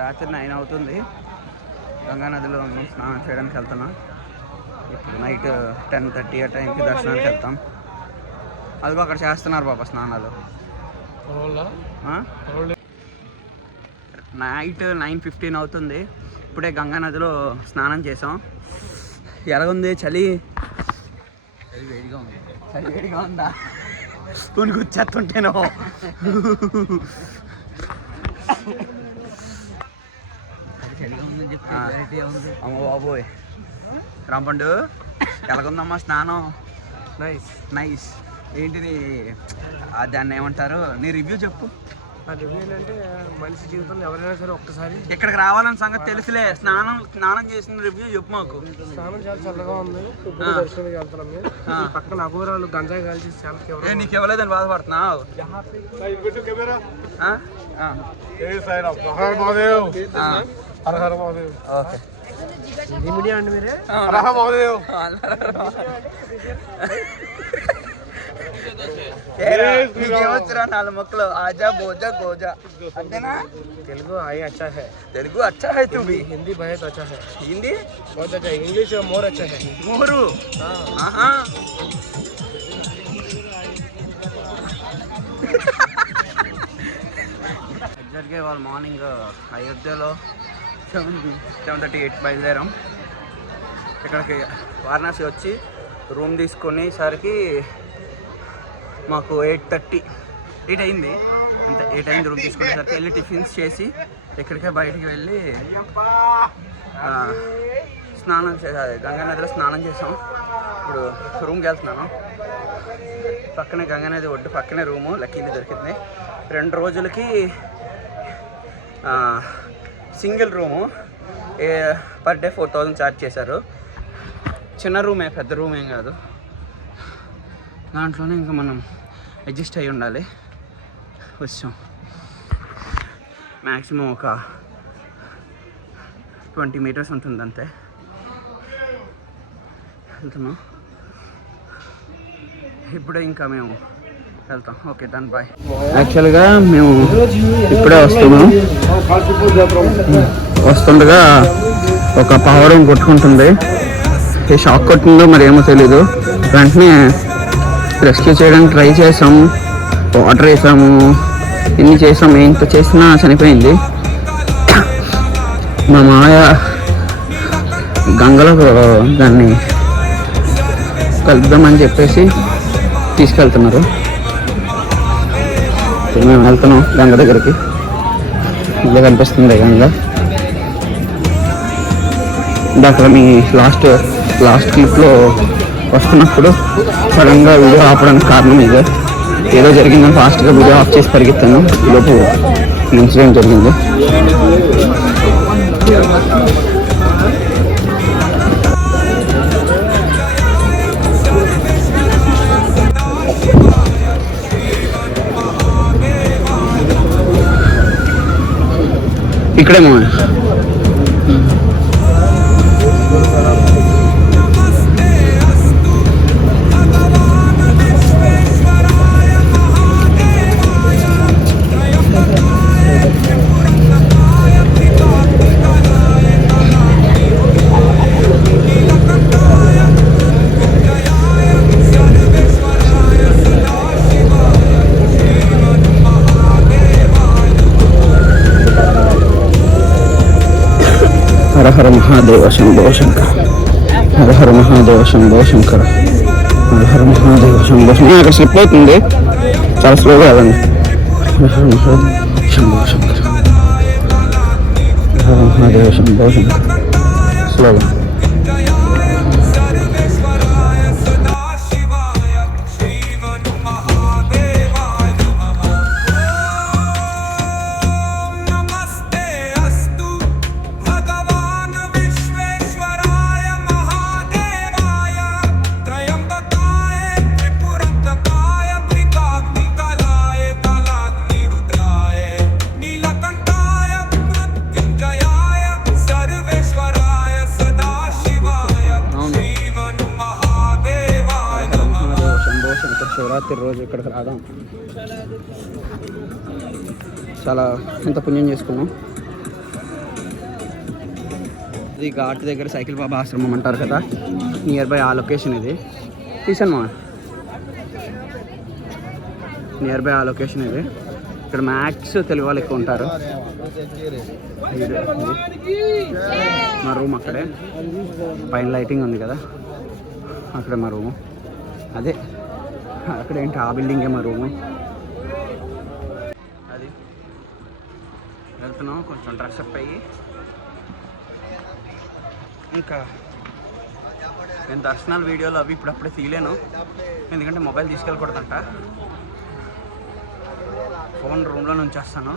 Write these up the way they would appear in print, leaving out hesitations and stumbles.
రాత్రి 9 అవుతుంది. గంగానదిలో స్నానం చేయడానికి వెళ్తున్నాం. ఇప్పుడు నైట్ 10:30 ఆ టైంకి దర్శనానికి వెళ్తాం. అదిగో అక్కడ చేస్తున్నారు బాబా స్నానాలు. నైట్ 9:15 అవుతుంది. ఇప్పుడే గంగానదిలో స్నానం చేసాం. ఎలాగుంది? చలి వేడిగా ఉంది. చలి వేడిగా ఉందా? కొన్ని కూర్చేస్తుంటేనో. అమ్మ బాబోయ్. రాంపండు ఎలాగుందమ్మా స్నానం? నైస్. ఏంటిది దాన్ని ఏమంటారు? నీ రివ్యూ చెప్పు. రివ్యూ ఏంటంటే మనిషి జీవితంలో ఎవరైనా సరే ఒక్కసారి ఇక్కడికి రావాలని సంగతి తెలుసులే. స్నానం చేసిన రివ్యూ చెప్పు మాకు. స్నానం చాలా చల్లగా ఉంది. ఇప్పుడు దర్శనానికి వెళ్తున్నాం. పక్కన అఘోరాలు గంజాయి కాల్చి చాలా నీకు ఇవ్వలేదని బాధపడుతున్నావు. ఓకే మీడియా అండి మీరే. వచ్చరా 4 మొక్కలు ఆజా బోజా గోజా అంతేనా? తెలుగు अच्छा है. తెలుగు अच्छा है. तू भी हिंदी बहुत अच्छा है. हिंदी बहुत अच्छा है. इंग्लिश मोर अच्छा है. मोरू. ఎగ్జాక్ట్గా ఇవాళ మార్నింగ్ అయోధ్యలో 7:38 బయలుదేరాం. ఇక్కడికి వారణాసి వచ్చి రూమ్ తీసుకునేసరికి మాకు 8 అయింది. అంతే 8 అయింది. రూమ్ తీసుకునేసరికి వెళ్ళి టిఫిన్స్ చేసి ఇక్కడికే బయటికి వెళ్ళి స్నానం చేయాలి. గంగానదిలో స్నానం చేసాం. ఇప్పుడు రూమ్కి వెళ్తున్నాను. పక్కనే గంగానది ఒడ్డు పక్కనే రూము లక్కీని దొరికింది. 2 రోజులకి single room per day 4,000 charge చేశారు. చిన్న రూమే, పెద్ద రూమ్ ఏం కాదు. దాంట్లోనే ఇంకా మనం అడ్జస్ట్ అయ్యి ఉండాలి. వచ్చాం. మ్యాక్సిమం ఒక 20 మీటర్స్ ఉంటుంది అంతే. వెళ్తున్నాం. ఇప్పుడే ఇంకా మేము వెళ్తాం. Okay done bye. యాక్చువల్గా మేము ఇప్పుడే వస్తుండగా ఒక పావురం కొట్టుకుంటుంది. ఏ షాక్ కొట్టిందో మరి ఏమో తెలీదు. వెంటనే రెస్క్యూ చేయడానికి ట్రై చేసాం. వాటర్ వేసాము, ఎన్ని చేసాము, ఎంత చేసినా చనిపోయింది. మా మాయ గంగలో దాన్ని కలుద్దామని చెప్పేసి తీసుకెళ్తున్నారు. మేము వెళ్తున్నాం గంగ దగ్గరికి. ఇలా కనిపిస్తుంది గంగ. అక్కడ మీ లాస్ట్ క్లిప్లో వస్తున్నప్పుడు సడన్గా వీడియో ఆపడానికి కారణం ఇదే. ఏదో జరిగిందని ఫాస్ట్గా వీడియో ఆఫ్ చేసి పరిగెత్తాను. ఈలోపు ఇన్సిడెంట్ జరిగింది. ఇక్కడేమో హర హర మహాదేవ శంభో శంకర. హర హర మహాదేవ శంభో శంకర. హర హర మహాదేవ శంభో శంకర. అక్కడ స్లిప్ అవుతుంది, చాలా స్లోగా అవ్వండి. హర హర మహాదేవ శంభో శంకర. హర హర మహాదేవ శంభో శంకర. స్లోగా. శివరాత్రి రోజు ఇక్కడికి రాదాం. చాలా ఎంత పుణ్యం చేసుకున్నాం. ఇది ఘాట్ దగ్గర సైకిల్ బాబా ఆశ్రమం అంటారు కదా, నియర్ బై ఆ లొకేషన్ ఇది. తీసాను మా నియర్ బై ఆ లొకేషన్ ఇది. ఇక్కడ మ్యాక్స్ తెలుగు వాళ్ళు ఎక్కువ ఉంటారు. ఇది మా రూమ్ అక్కడే, పైన లైటింగ్ ఉంది కదా అక్కడే మా రూము. అదే అక్కడేంటి ఆ బిల్డింగే మా రూము. అది వెళ్తున్నాం కొంచెం డ్రెస్అప్ అయ్యి. ఇంకా నేను దర్శనాల వీడియోలు అవి ఇప్పుడప్పుడే తీయలేను, ఎందుకంటే మొబైల్ తీసుకెళ్ళకూడదంట. ఫోన్ రూమ్లో ఉంచేస్తాను.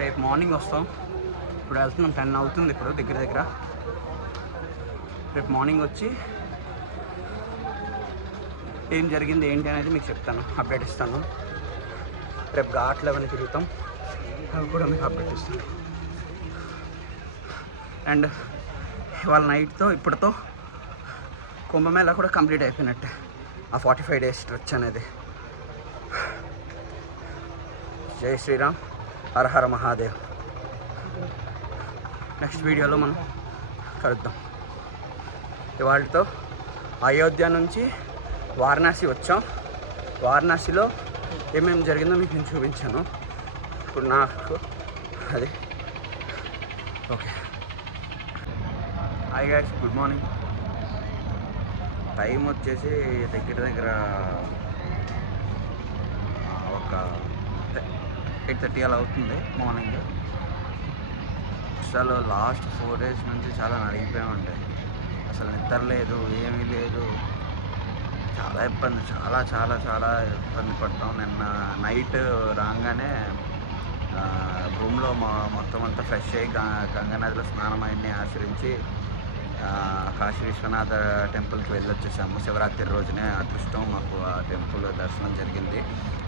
రేపు మార్నింగ్ వస్తాం. ఇప్పుడు వెళ్తున్నాం, 10 అవుతుంది ఇప్పుడు దగ్గర దగ్గర. రేపు మార్నింగ్ వచ్చి ఏం జరిగింది ఏంటి అనేది మీకు చెప్తాను, అప్డేట్ ఇస్తాను. రేపు ఘాట్లు అవన్నీ తిరుగుతాం, అవి కూడా మీకు అప్డేట్ ఇస్తాను. అండ్ ఇవాళ నైట్తో ఇప్పటితో కుంభమేళా కూడా కంప్లీట్ అయిపోయినట్టే, ఆ 45 days స్ట్రెచ్ అనేది. జై శ్రీరామ్, హర హర మహాదేవ్. నెక్స్ట్ వీడియోలో మనం కలుద్దాం. ఇవాళతో అయోధ్య నుంచి వారణాసి వచ్చాం. వారణాసిలో ఏమేమి జరిగిందో మీకు నేను చూపించాను. ఇప్పుడు నాకు అది okay. Hi guys, good morning. Time వచ్చేసి దగ్గర దగ్గర ఒక 8:30 అలా అవుతుంది మార్నింగ్. అసలు లాస్ట్ 4 days నుంచి చాలా నడిగిపోయి ఉంటాయి. అసలు నిద్ర లేదు, ఏమీ లేదు, చాలా ఇబ్బంది, చాలా చాలా చాలా ఇబ్బంది పడతాం. నిన్న నైట్ రాగానే రూమ్లో మొత్తం అంతా ఫ్రెష్ అయ్యి గంగానదిలో స్నానం ఆయన్ని ఆచరించి కాశీ విశ్వనాథ టెంపుల్కి వెళ్ళొచ్చేసాము. శివరాత్రి రోజునే అదృష్టం మాకు ఆ టెంపుల్ దర్శనం జరిగింది.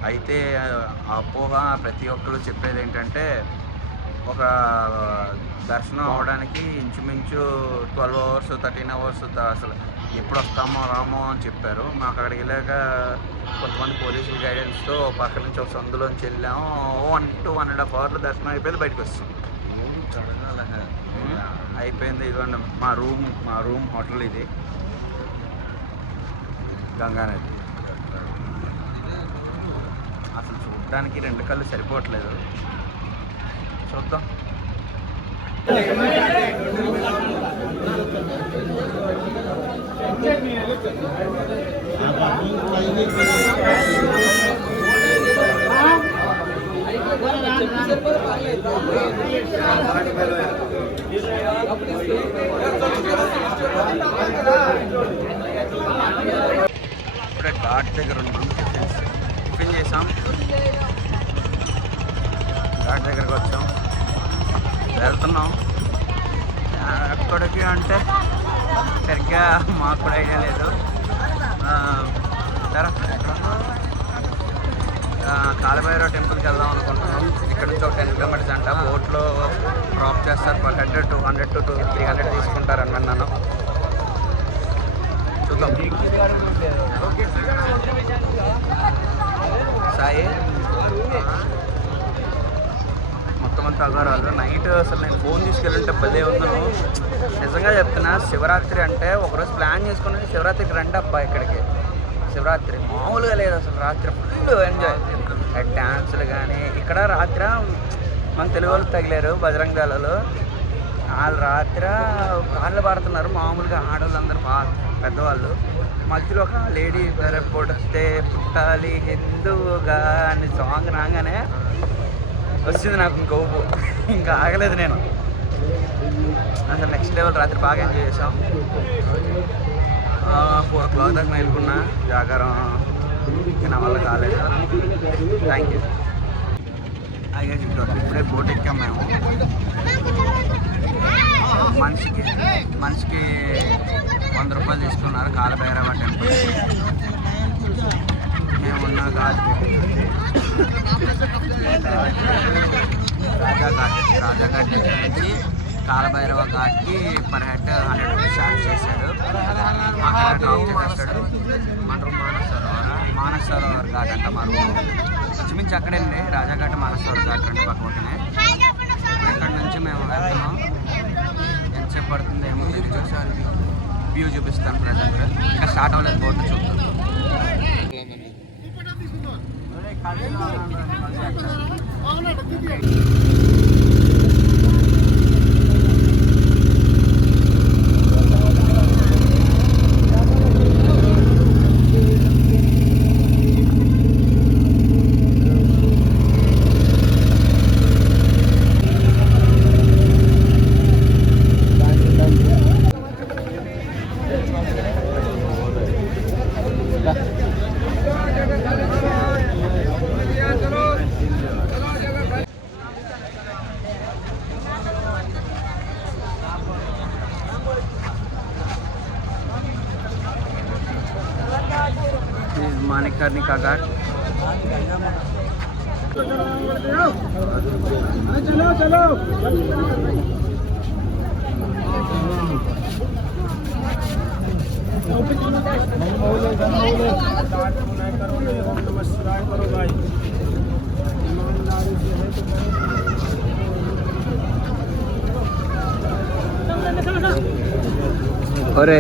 అయితే ఆ అపోహ ప్రతి ఒక్కరు చెప్పేది ఏంటంటే, ఒక దర్శనం అవ్వడానికి ఇంచుమించు 12 hours 13 hours అసలు ఎప్పుడు వస్తామో రామో అని చెప్పారు. మాకు అక్కడికి వెళ్ళాక కొంతమంది పోలీసుల గైడెన్స్తో పక్క నుంచి ఒక సందులోంచి వెళ్ళాము. 1 to 1.5 hours దర్శనం అయిపోయింది, బయటకు వస్తాం. అయిపోయింది. ఇదిగోండి మా రూమ్ హోటల్ ఇది, గంగానది. అసలు చూడడానికి 2 కళ్ళు సరిపోవట్లేదు, చూద్దాం. ఇప్పుడే ఘాట్ దగ్గర ఉన్నాం, టిఫిన్ చేసాం, ఘాట్ దగ్గరకు వచ్చాం, వెళ్తున్నాం. ఎక్కడికి అంటే సరిగ్గా మాకు కూడా ఐడియా లేదు. కాలభైరవ టెంపుల్కి వెళ్దాం అనుకుంటున్నాం. ఇక్కడ నుంచి ఒక 10 kilometers అంట. బోట్లో డ్రాప్ చేస్తారు, per head 200 to 300 తీసుకుంటారని విన్నాను. చూద్దాం. సాయి మొత్తం అంతా అగారాలు. నైట్ అసలు నేను ఫోన్ తీసుకెళ్ళంటే భలే ఉన్నాను, నిజంగా చెప్తున్నా. శివరాత్రి అంటే ఒకరోజు ప్లాన్ చేసుకుని శివరాత్రికి రండి అబ్బా ఇక్కడికి. శివరాత్రి మామూలుగా లేదు అసలు, రాత్రి ఫుల్ ఎంజాయ్. డ్యాన్సులు కానీ ఇక్కడ రాత్రి మన తెలుగు వాళ్ళు తగిలారు బజరంగ దళాలు. వాళ్ళు రాత్రి కాళ్ళు పాడుతున్నారు మామూలుగా, ఆడవాళ్ళందరూ పెద్దవాళ్ళు. మధ్యలో ఒక లేడీ పొడిస్తే పుట్టాలి హిందువుగా అని సాంగ్ రాగానే వచ్చింది నాకు ఇంకోపు, ఇంకా ఆగలేదు నేను అసలు. Next level. రాత్రి బాగా ఎంజాయ్ చేసాం. 4 o'clock దాకా మేలుకున్నా, జాగారం నా వల్ల కాలేదు. Thank you. ఇప్పుడే బోట్ ఎక్కాం మేము. మనిషికి 100 రూపాయలు తీసుకున్నారు కాలభైరవ టెంపుల్. మేమున్న రాజాఘాట్ నుంచి కాలభైరవ ఘాట్కి per head 100 rupees ఛార్జ్ చేశాడు. అక్కడ డ్రాప్ చేసేస్తాడు. మన రూమ్ మానస సరోవర్ ఘాట్ అంట మా రూమ్. ఇంచుమించు అక్కడే రాజాఘాట్ మానస సరోవర్ ఘాట్ 2 పక్కనే. ఇక్కడ నుంచి మేము వెళ్తున్నాం. వ్యూ చూపిస్తాను. ప్రజెంట్ ఇంకా స్టార్ట్ అవ్వలేదు, బోట్ చూద్దాం. मणिकर्णिका घाट. चलो चलो करो भाई. अरे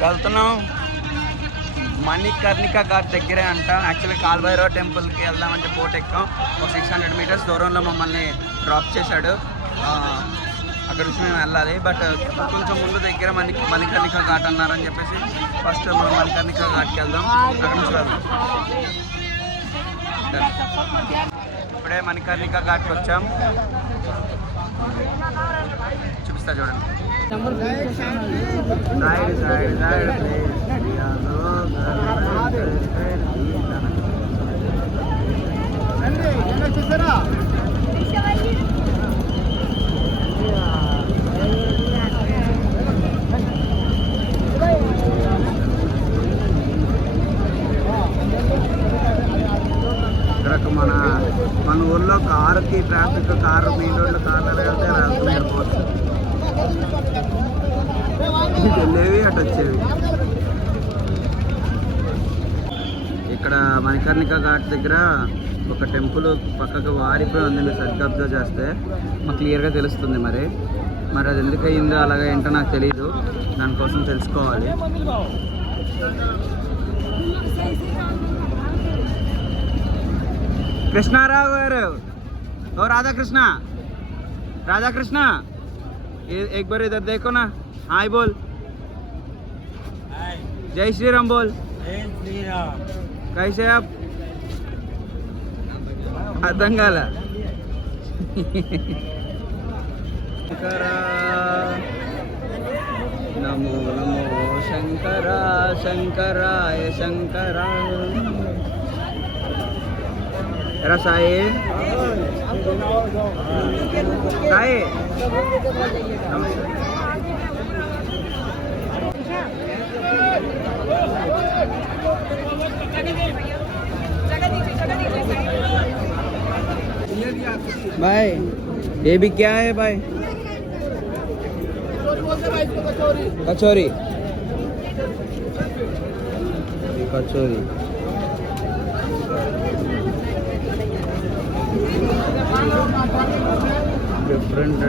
వెళ్తున్నాం మణికర్ణిక ఘాట్ దగ్గరే అంట. యాక్చువల్లీ కాల్భైరవ టెంపుల్కి వెళ్దామంటే బోట్ ఎక్కాం. ఒక 600 మీటర్స్ దూరంలో మమ్మల్ని డ్రాప్ చేశాడు. అక్కడ నుంచి మేము వెళ్ళాలి. బట్ కొంచెం ముందు దగ్గర మణికర్ణిక ఘాట్ అన్నారని చెప్పేసి ఫస్ట్ మనం మణికర్ణిక ఘాట్కి వెళ్దాం, అక్కడ నుంచి వెళ్దాం. ఇప్పుడే మణికర్ణిక ఘాట్కి వచ్చాం, చూపిస్తా చూడండి. ఇక్కడ మన ఊళ్ళో కారుకి ట్రాఫిక్, కారు మెయిన్ రోడ్లో కార్లు వెళ్తే వెళ్తాం వెళ్ళిపోవచ్చు. ఇటు వెళ్ళేవి అటు వచ్చేవి. ఇక్కడ మణికర్ణిక ఘాట్ దగ్గర ఒక టెంపుల్ పక్కకు వారిపోయి ఉంది. మీరు సరిగ్గా అబ్జర్వ్ చేస్తే మాకు క్లియర్గా తెలుస్తుంది. మరి అది ఎందుకు అయిందో అలాగే ఏంటో నాకు తెలియదు, దానికోసం తెలుసుకోవాలి. कृष्णाराव गारू और राधा कृष्णा एक बार इधर देखो ना. हाय बोल. जय श्री राम बोल. जय श्री राम. कैसे आप? दंगाला नमो नमो शंकरा शंकराय शंकरा. रसाए काय भाई, ये भी क्या है भाई? कचौरी. कचौरी डिफरेंट.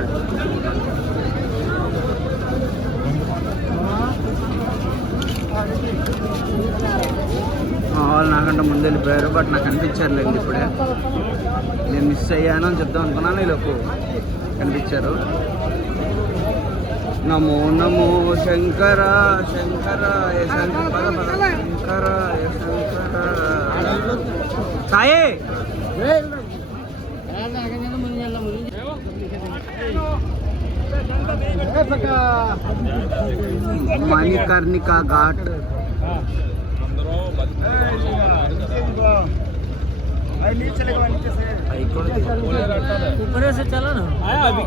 వాళ్ళు నాకంటే ముందు వెళ్ళిపోయారు, బట్ నాకు కనిపించారులేండి. ఇప్పుడే నేను మిస్ అయ్యాను అని చెప్దాం అనుకున్నాను, వీళ్ళకు కనిపించారు. నమో నమో శంకర శంకర శంకర శంకర శంకర. సాయే मणिकर्णिका घाट. ऊपर से चला ना आया अभी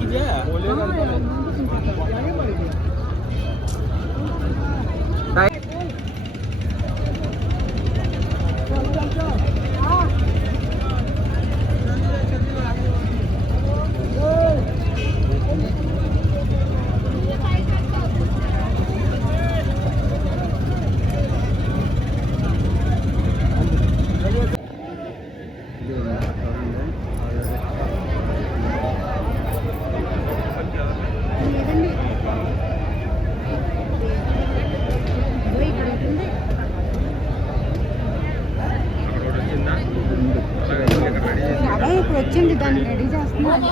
దాన్ని రెడీ చేస్తున్నారు.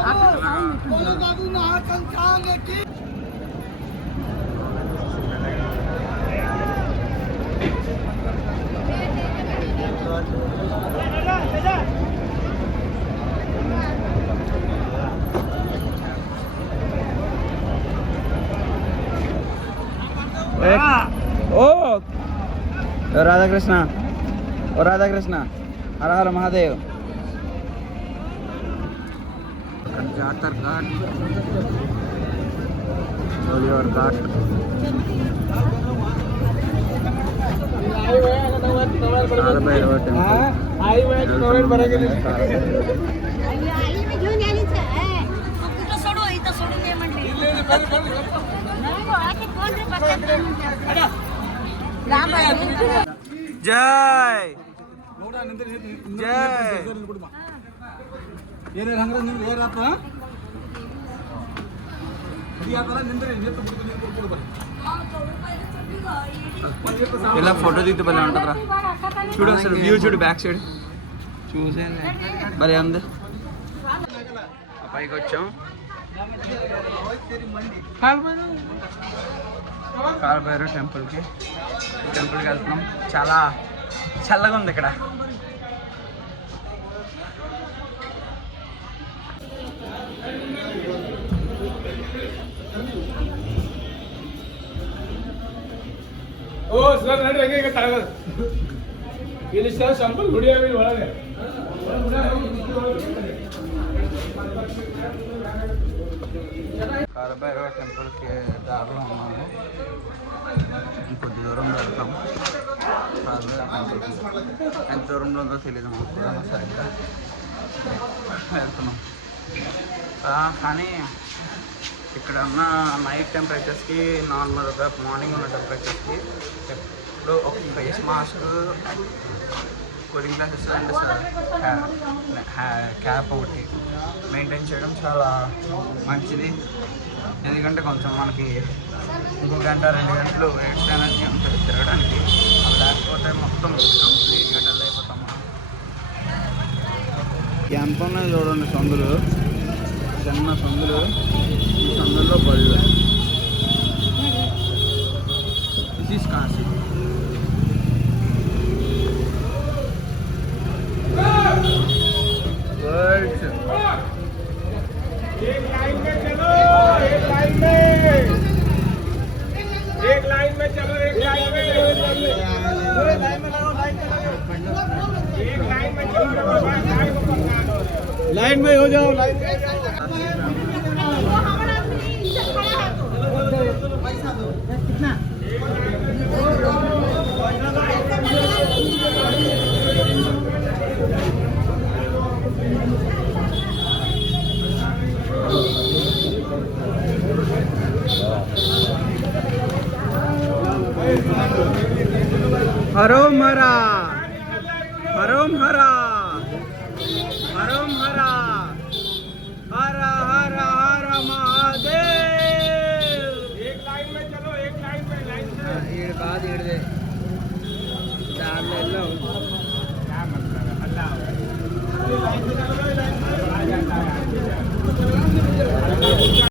ఓ రాధాకృష్ణ, ఓ రాధాకృష్ణ, హర హర మహాదేవ్. జాతర్ ఘాట్, గోలియర్ ఘాట్. कालभैरव जय ఇలా ఫోటో దిగితే భలే ఉంటుందిరా. చూడు అసలు వ్యూ చూడు, బ్యాక్ సైడ్ చూసే భలే ఉంది. పైకి వచ్చాం, కాలభైరవ టెంపుల్కి వెళ్తున్నాం. చాలా చల్లగా ఉంది ఇక్కడ. ओ सर नहीं रहेंगे ताकत ये लिस्ट सैंपल गुड़िया भी बड़ा है కాలభైరవ టెంపుల్కి దారిలో ఉన్నాము. ఇంకొద్ది దూరం వెళ్తాం కాలభైరవ టెంపుల్కి. ఎంత దూరంలో ఉందో తెలియదు మాకు కూడా, సరిగ్గా వెళ్తున్నాం. కానీ ఇక్కడ ఉన్న నైట్ టెంపరేచర్స్కి నార్మల్గా మార్నింగ్ ఉన్న టెంపరేచర్స్కి ఎప్పుడు ఒక face mask, cooling glasses and cap ఒకటి మెయింటైన్ చేయడం చాలా మంచిది. ఎందుకంటే కొంచెం మనకి ఇంకో గంట 2 గంటలు వేస్ట్ ఎనర్జీ ఉంటుంది తిరగడానికి. లేకపోతే మొత్తం కంప్లీట్గా డల్ అయిపోతాం. ఎంత ఉన్నాయి చూడండి సందులు, చిన్న సందులు. ఈ సందుల్లో బళ్ళు. This is Kashi. बर्ड्स एक लाइन में चलो, एक लाइन में चलो, एक लाइन में लगो, एक लाइन में चलो, लाइन में हो जाओ, लाइन में कितना